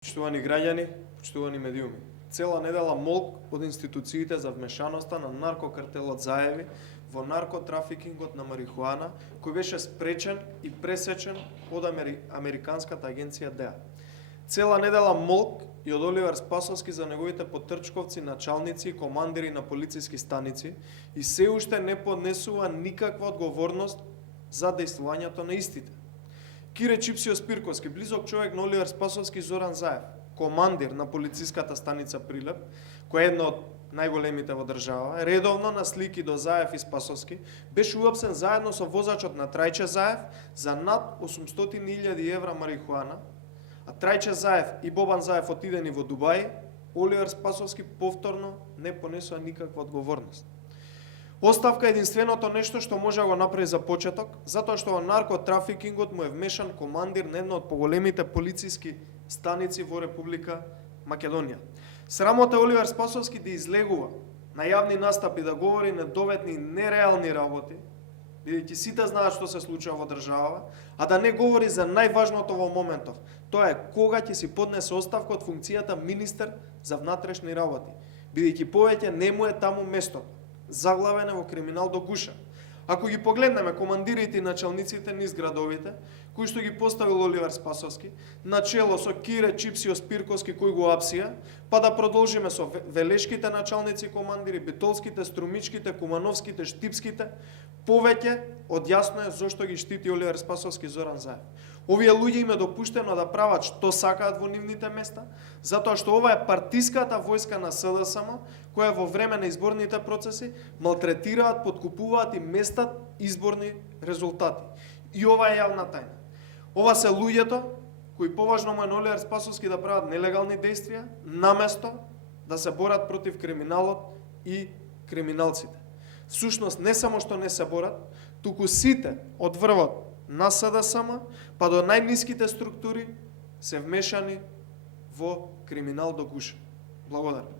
Почитувани граѓани, почитувани медиуми. Цела недела молк од институциите за вмешаноста на наркокартелот Заеви во наркотрафикингот на марихуана, кој беше спречен и пресечен од Американската агенција ДЕА. Цела недела молк и од Оливер Спасовски за неговите потрчковци, началници и командири на полициски станици и се уште не поднесува никаква одговорност за дејствувањето на истите. Кире Чипсио Спирковски, близок човек на Оливер Спасовски и Зоран Заев, командир на полициската станица Прилеп, која е една од најголемите во држава, редовно на слики до Заев и Спасовски, беше уапсен заедно со возачот на Трајче Заев за над 800.000 евра марихуана, а Трајче Заев и Бобан Заев отидени во Дубај, Оливер Спасовски повторно не понесува никаква одговорност. Оставка е единственото нешто што може да го направи за почеток, затоа што во наркотрафикингот му е вмешан командир на една од поголемите полициски станици во Република Македонија. Срамота е Оливер Спасовски да излегува на јавни настапи да говори недоветни и нереални работи, бидејќи сите знаат што се случува во државава, а да не говори за најважното во моментов. Тоа е кога ќе си поднесе оставка од функцијата министер за внатрешни работи, бидејќи повеќе не му е таму местото. Заглавен е во криминал до гуша. Ако ги погледнеме командирите и началниците низ градовите, кои што ги поставил Оливер Спасовски, начело со Кире Чипсио Спирковски кој го апсија, па да продолжиме со велешките началници и командири, битолските, струмичките, кумановските, штипските, повеќе од јасно е зошто ги штити Оливер Спасовски и Зоран Заев. Овие луѓе им е допуштено да прават што сакаат во нивните места, затоа што ова е партиската војска на СДСМ, која во време на изборните процеси малтретираат, подкупуваат и местат изборни резултати. И ова е јавна тајна. Ова се луѓето кои поважно му е на Оливер Спасовски да прават нелегални действија, наместо да се борат против криминалот и криминалците. Всушност не само што не се борат, туку сите од врвот на СДСМ па до најниските структури се вмешани во криминал до гуша. Благодарам.